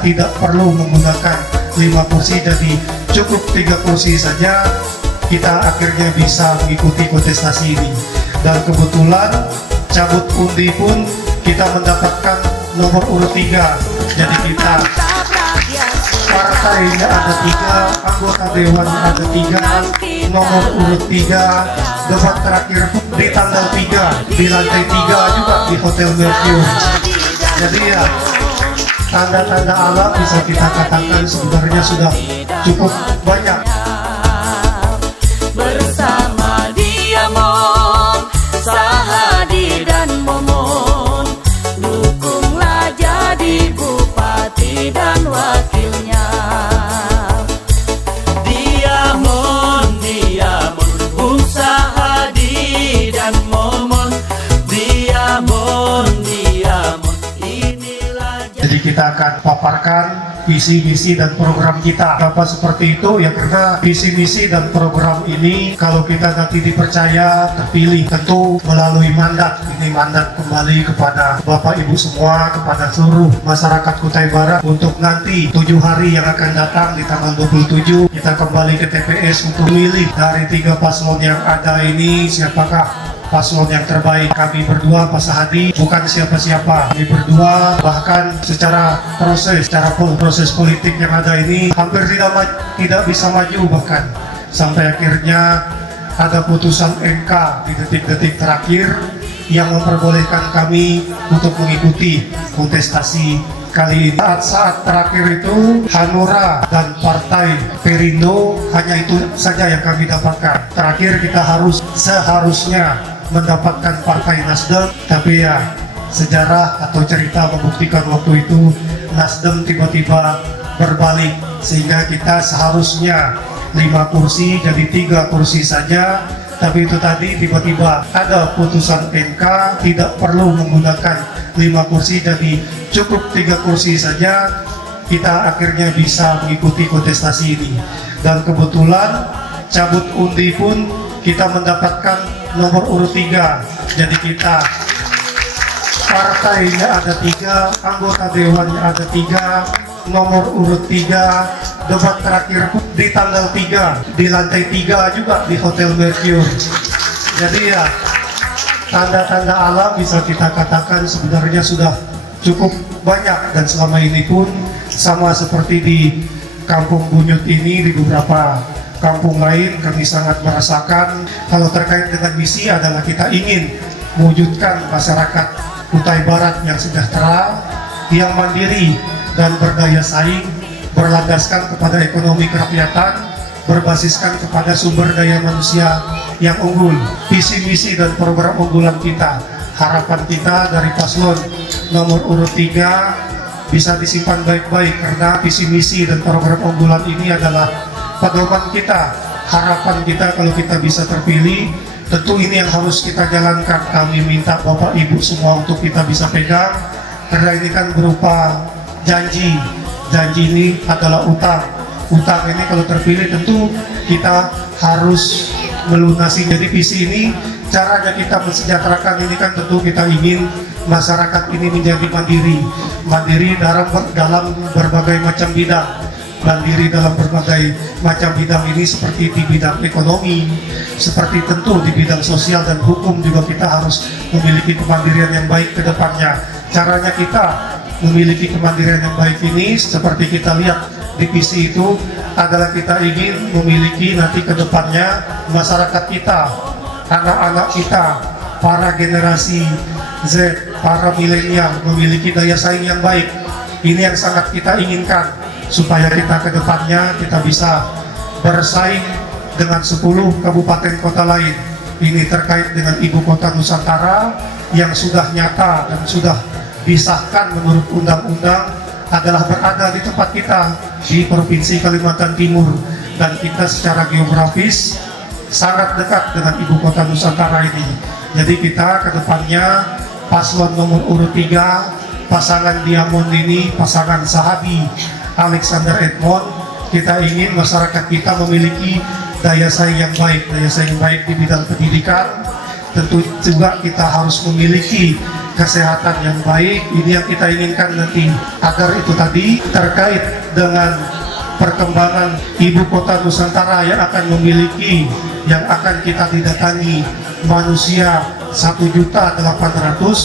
tidak perlu menggunakan 5 kursi, jadi cukup 3 kursi saja kita akhirnya bisa mengikuti kontestasi ini. Dan kebetulan cabut undi pun kita mendapatkan nomor urut 3, jadi kita partainya ada 3, anggota dewan ada 3, nomor urut 3. Debat terakhir di tanggal 3 di lantai 3 juga di Hotel Mercure. Jadi ya, tanda-tanda alam bisa kita katakan sebenarnya sudah cukup banyak. Bersama Diamond, Sahadi dan Momon, dukunglah jadi bupati dan wakilnya. Diamond, Diamond, Bung Sahadi dan Momon, Diamond, Diamond, inilah. Jadi kita akan paparkan visi misi dan program kita. Kenapa seperti itu? Ya karena visi misi dan program ini kalau kita nanti dipercaya terpilih tentu melalui mandat. Ini mandat kembali kepada Bapak Ibu semua, kepada seluruh masyarakat Kutai Barat untuk nanti 7 hari yang akan datang di tanggal 27 kita kembali ke TPS untuk memilih dari 3 paslon yang ada ini siapakah paslon yang terbaik. Kami berdua, Pak Sahadi, bukan siapa-siapa. Kami berdua bahkan secara proses politik yang ada ini hampir tidak bisa maju, bahkan sampai akhirnya ada putusan MK di detik-detik terakhir yang memperbolehkan kami untuk mengikuti kontestasi kali ini. Saat terakhir itu Hanura dan Partai Perindo hanya itu saja yang kami dapatkan. Terakhir kita seharusnya mendapatkan Partai Nasdem, tapi ya sejarah atau cerita membuktikan waktu itu Nasdem tiba-tiba berbalik sehingga kita seharusnya 5 kursi jadi 3 kursi saja, tapi itu tadi tiba-tiba ada putusan MK tidak perlu menggunakan 5 kursi, jadi cukup 3 kursi saja kita akhirnya bisa mengikuti kontestasi ini. Dan kebetulan cabut undi pun kita mendapatkan nomor urut 3, jadi kita partainya ada 3, anggota dewannya ada 3, nomor urut 3. Debat terakhir di tanggal 3 di lantai 3 juga di Hotel Mercure. Jadi ya, tanda-tanda alam bisa kita katakan sebenarnya sudah cukup banyak, dan selama ini pun sama seperti di Kampung Bunyut ini, di beberapa kampung lain kami sangat merasakan kalau terkait dengan misi adalah kita ingin mewujudkan masyarakat Kutai Barat yang sejahtera, yang mandiri dan berdaya saing, berlandaskan kepada ekonomi kerakyatan, berbasiskan kepada sumber daya manusia yang unggul. Visi misi dan program unggulan kita, harapan kita dari paslon nomor urut 3 bisa disimpan baik-baik, karena visi misi dan program unggulan ini adalah pedoman kita, harapan kita kalau kita bisa terpilih. Tentu ini yang harus kita jalankan. Kami minta Bapak Ibu semua untuk kita bisa pegang, karena ini kan berupa janji. Janji ini adalah utang. Utang ini kalau terpilih tentu kita harus melunasi. Jadi visi ini caranya kita mensejahterakan ini kan tentu kita ingin masyarakat ini menjadi mandiri dalam berbagai macam bidang. Mandiri dalam berbagai macam bidang ini, seperti di bidang ekonomi, seperti tentu di bidang sosial dan hukum juga kita harus memiliki kemandirian yang baik ke depannya. Caranya kita memiliki kemandirian yang baik ini seperti kita lihat di visi itu adalah kita ingin memiliki nanti ke depannya masyarakat kita, anak-anak kita, para generasi Z, para milenial memiliki daya saing yang baik. Ini yang sangat kita inginkan, supaya kita ke depannya kita bisa bersaing dengan 10 kabupaten kota lain. Ini terkait dengan ibu kota Nusantara yang sudah nyata dan sudah disahkan menurut undang-undang adalah berada di tempat kita di Provinsi Kalimantan Timur, dan kita secara geografis sangat dekat dengan ibu kota Nusantara ini. Jadi kita ke depannya paslon nomor urut 3, pasangan Diamond ini, pasangan Sahadi Alexander Edmond, kita ingin masyarakat kita memiliki daya saing yang baik di bidang pendidikan. Tentu juga kita harus memiliki kesehatan yang baik. Ini yang kita inginkan nanti, agar itu tadi terkait dengan perkembangan ibu kota Nusantara yang akan memiliki, yang akan kita didatangi manusia 1.800.000.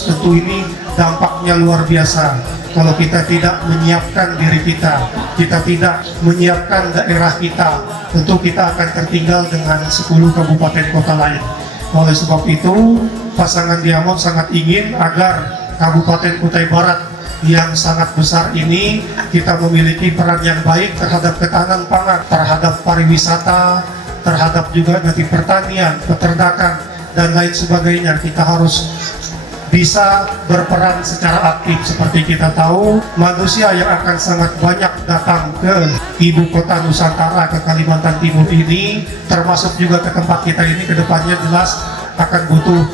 Tentu ini dampaknya luar biasa. Kalau kita tidak menyiapkan diri kita tidak menyiapkan daerah kita, tentu kita akan tertinggal dengan 10 kabupaten kota lain. Oleh sebab itu, pasangan Diamond sangat ingin agar Kabupaten Kutai Barat yang sangat besar ini kita memiliki peran yang baik terhadap ketahanan pangan, terhadap pariwisata, terhadap juga nanti pertanian, peternakan, dan lain sebagainya. Kita harus bisa berperan secara aktif. Seperti kita tahu, manusia yang akan sangat banyak datang ke ibu kota Nusantara, ke Kalimantan Timur ini, termasuk juga ke tempat kita ini, ke depannya jelas akan butuh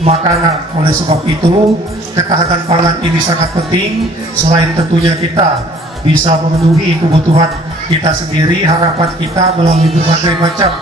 makanan. Oleh sebab itu, ketahanan pangan ini sangat penting. Selain tentunya kita bisa memenuhi kebutuhan kita sendiri, harapan kita melalui berbagai macam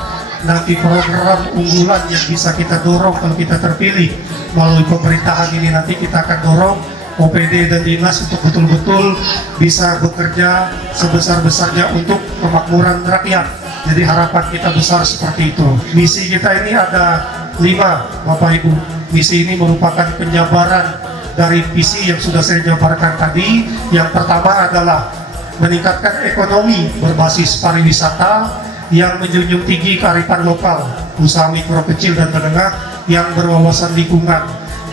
nanti program unggulan yang bisa kita dorong kalau kita terpilih melalui pemerintahan ini, nanti kita akan dorong OPD dan dinas untuk betul-betul bisa bekerja sebesar-besarnya untuk kemakmuran rakyat. Jadi harapan kita besar seperti itu. Misi kita ini ada 5, Bapak Ibu. Misi ini merupakan penjabaran dari visi yang sudah saya jabarkan tadi. Yang pertama adalah meningkatkan ekonomi berbasis pariwisata yang menjunjung tinggi kearifan lokal, usaha mikro, kecil, dan menengah yang berwawasan lingkungan.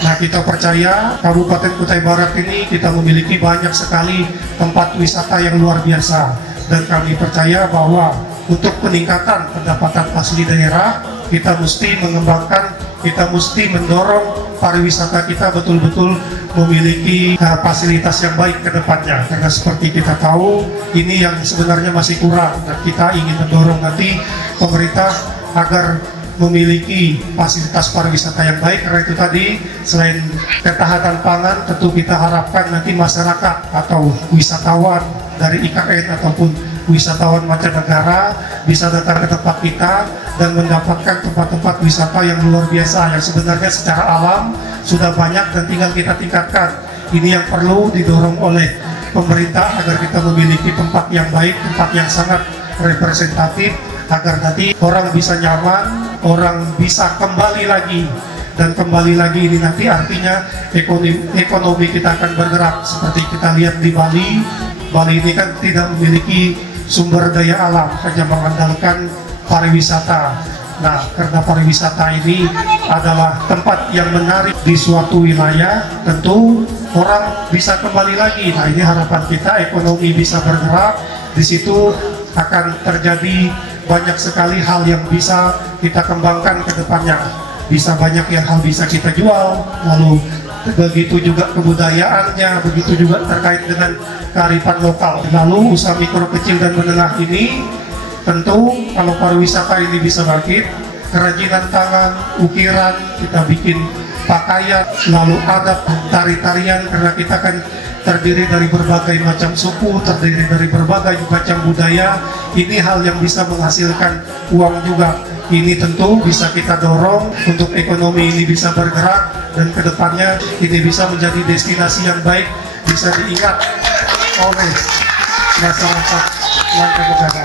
Nah, kita percaya Kabupaten Kutai Barat ini kita memiliki banyak sekali tempat wisata yang luar biasa, dan kami percaya bahwa untuk peningkatan pendapatan asli daerah, kita mesti mengembangkan, kita mesti mendorong pariwisata kita betul-betul memiliki fasilitas yang baik ke depannya. Karena seperti kita tahu, ini yang sebenarnya masih kurang, dan kita ingin mendorong nanti pemerintah agar memiliki fasilitas pariwisata yang baik. Karena itu tadi, selain ketahanan pangan, tentu kita harapkan nanti masyarakat atau wisatawan dari IKN ataupun wisatawan mancanegara bisa datang ke tempat kita dan mendapatkan tempat-tempat wisata yang luar biasa, yang sebenarnya secara alam sudah banyak dan tinggal kita tingkatkan. Ini yang perlu didorong oleh pemerintah agar kita memiliki tempat yang baik, tempat yang sangat representatif, agar nanti orang bisa nyaman, orang bisa kembali lagi. Dan kembali lagi ini nanti artinya ekonomi kita akan bergerak. Seperti kita lihat di Bali, Bali ini kan tidak memiliki sumber daya alam, hanya mengandalkan pariwisata. Nah, karena pariwisata ini adalah tempat yang menarik di suatu wilayah, tentu orang bisa kembali lagi. Nah, ini harapan kita, ekonomi bisa bergerak. Di situ akan terjadi banyak sekali hal yang bisa kita kembangkan ke depannya. Bisa banyak yang hal bisa kita jual, lalu begitu juga kebudayaannya, begitu juga terkait dengan kearifan lokal. Lalu usaha mikro, kecil, dan menengah ini tentu kalau pariwisata ini bisa bangkit, kerajinan tangan, ukiran, kita bikin pakaian, lalu adat, tari-tarian, karena kita kan terdiri dari berbagai macam suku, terdiri dari berbagai macam budaya. Ini hal yang bisa menghasilkan uang juga. Ini tentu bisa kita dorong untuk ekonomi ini bisa bergerak, dan kedepannya ini bisa menjadi destinasi yang baik, bisa diingat oleh masyarakat warga negara.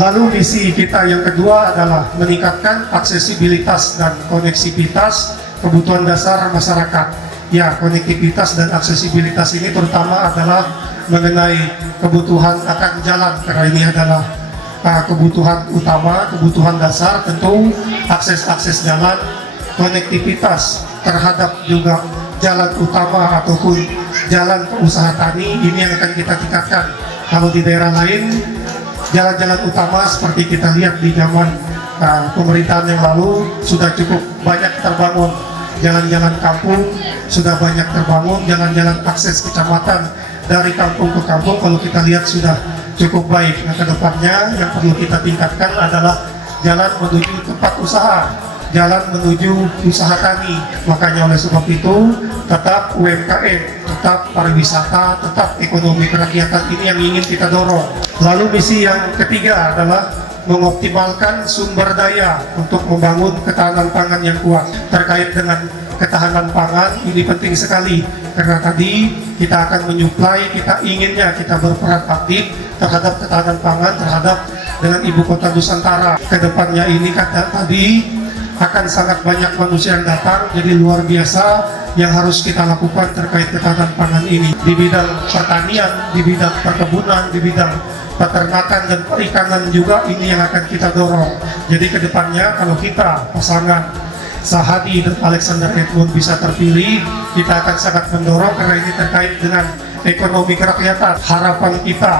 Lalu misi kita yang kedua adalah meningkatkan aksesibilitas dan koneksivitas kebutuhan dasar masyarakat. Ya, konektivitas dan aksesibilitas ini terutama adalah mengenai kebutuhan akan jalan, karena ini adalah kebutuhan utama, kebutuhan dasar. Tentu akses jalan, konektivitas terhadap juga jalan utama ataupun jalan ke usaha tani, ini yang akan kita tingkatkan. Kalau di daerah lain, jalan-jalan utama seperti kita lihat di zaman pemerintahan yang lalu sudah cukup banyak terbangun. Jalan-jalan kampung sudah banyak terbangun, jalan-jalan akses kecamatan dari kampung ke kampung kalau kita lihat sudah cukup baik. Nah, kedepannya yang perlu kita tingkatkan adalah jalan menuju tempat usaha, jalan menuju usaha tani. Makanya oleh sebab itu tetap UMKM, tetap pariwisata, tetap ekonomi kerakyatan ini yang ingin kita dorong. Lalu misi yang ketiga adalah mengoptimalkan sumber daya untuk membangun ketahanan pangan yang kuat. Terkait dengan ketahanan pangan ini penting sekali, karena tadi kita akan menyuplai, kita inginnya kita berperan aktif terhadap ketahanan pangan, terhadap dengan ibu kota Nusantara. Kedepannya ini kata tadi akan sangat banyak manusia yang datang, jadi luar biasa yang harus kita lakukan terkait ketahanan pangan ini di bidang pertanian, di bidang perkebunan, di bidang peternakan dan perikanan juga, ini yang akan kita dorong. Jadi kedepannya kalau kita pasangan Sahadi dan Alexander Edmund bisa terpilih, kita akan sangat mendorong karena ini terkait dengan ekonomi kerakyatan. Harapan kita,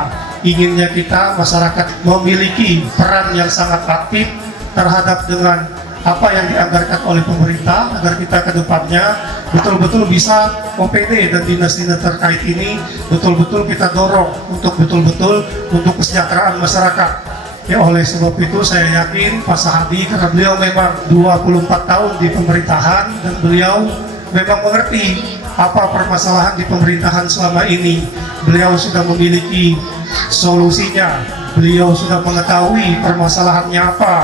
inginnya kita masyarakat memiliki peran yang sangat aktif terhadap dengan apa yang dianggarkan oleh pemerintah, agar kita ke depannya betul-betul bisa OPD dan dinas-dinas terkait ini betul-betul kita dorong untuk betul-betul untuk kesejahteraan masyarakat. Ya, oleh sebab itu saya yakin Pak Sahadi, karena beliau memang 24 tahun di pemerintahan dan beliau memang mengerti apa permasalahan di pemerintahan selama ini. Beliau sudah memiliki solusinya, beliau sudah mengetahui permasalahannya apa.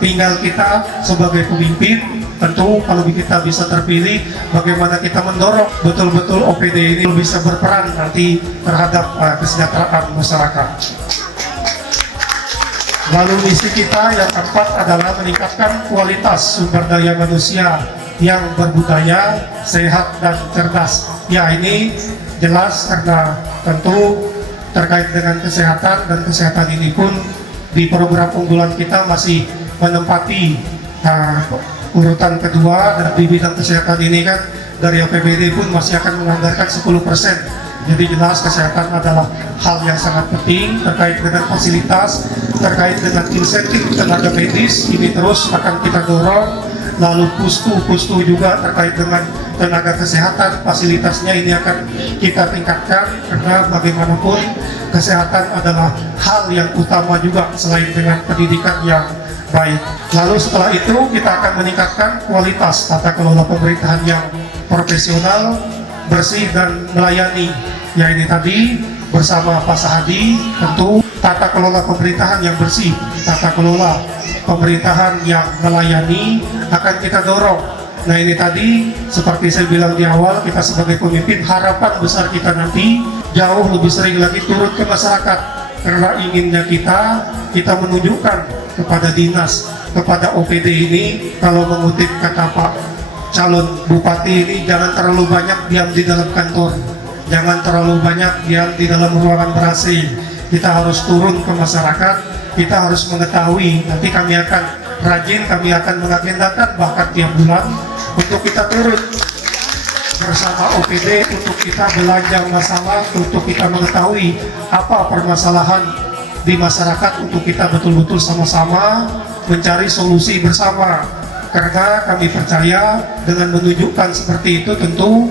Tinggal kita sebagai pemimpin, tentu kalau kita bisa terpilih, bagaimana kita mendorong betul-betul OPD ini bisa berperan nanti terhadap kesejahteraan masyarakat. Lalu misi kita yang keempat adalah meningkatkan kualitas sumber daya manusia yang berbudaya, sehat dan cerdas. Ya, ini jelas karena tentu terkait dengan kesehatan, dan kesehatan ini pun di program unggulan kita masih menempati urutan kedua, dan di bidang kesehatan ini kan dari APBD pun masih akan menganggarkan 10%. Jadi jelas kesehatan adalah hal yang sangat penting terkait dengan fasilitas, terkait dengan insentif tenaga medis, ini terus akan kita dorong. Lalu pustu juga terkait dengan tenaga kesehatan, fasilitasnya ini akan kita tingkatkan, karena bagaimanapun kesehatan adalah hal yang utama juga selain dengan pendidikan yang baik. Lalu setelah itu kita akan meningkatkan kualitas tata kelola pemerintahan yang profesional, bersih dan melayani. Ya, ini tadi bersama Pak Sahadi tentu tata kelola pemerintahan yang bersih, tata kelola pemerintahan yang melayani akan kita dorong. Nah, ini tadi seperti saya bilang di awal, kita sebagai pemimpin harapan besar kita nanti jauh lebih sering lagi turun ke masyarakat, karena inginnya kita menunjukkan kepada dinas, kepada OPD ini, kalau mengutip kata Pak calon bupati ini, jangan terlalu banyak diam di dalam kantor, jangan terlalu banyak diam di dalam ruangan ber-AC. Kita harus turun ke masyarakat, kita harus mengetahui, nanti kami akan rajin, kami akan mengagendakan bahkan tiap bulan untuk kita turun bersama OPD, untuk kita belanja masalah, untuk kita mengetahui apa permasalahan di masyarakat, untuk kita betul-betul sama-sama mencari solusi bersama. Karena kami percaya dengan menunjukkan seperti itu, tentu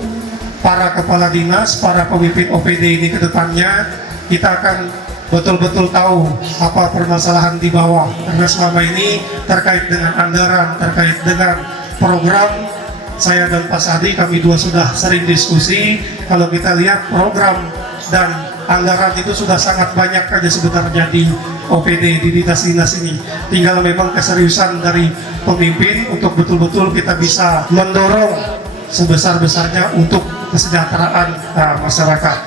para kepala dinas, para pemimpin OPD ini ke depannya kita akan betul-betul tahu apa permasalahan di bawah. Karena selama ini terkait dengan anggaran, terkait dengan program, saya dan Pak Sahadi, kami dua sudah sering diskusi. Kalau kita lihat program dan anggaran itu sudah sangat banyak aja sebenarnya di OPD, di dinas-dinas ini. Tinggal memang keseriusan dari pemimpin untuk betul-betul kita bisa mendorong sebesar-besarnya untuk kesejahteraan masyarakat.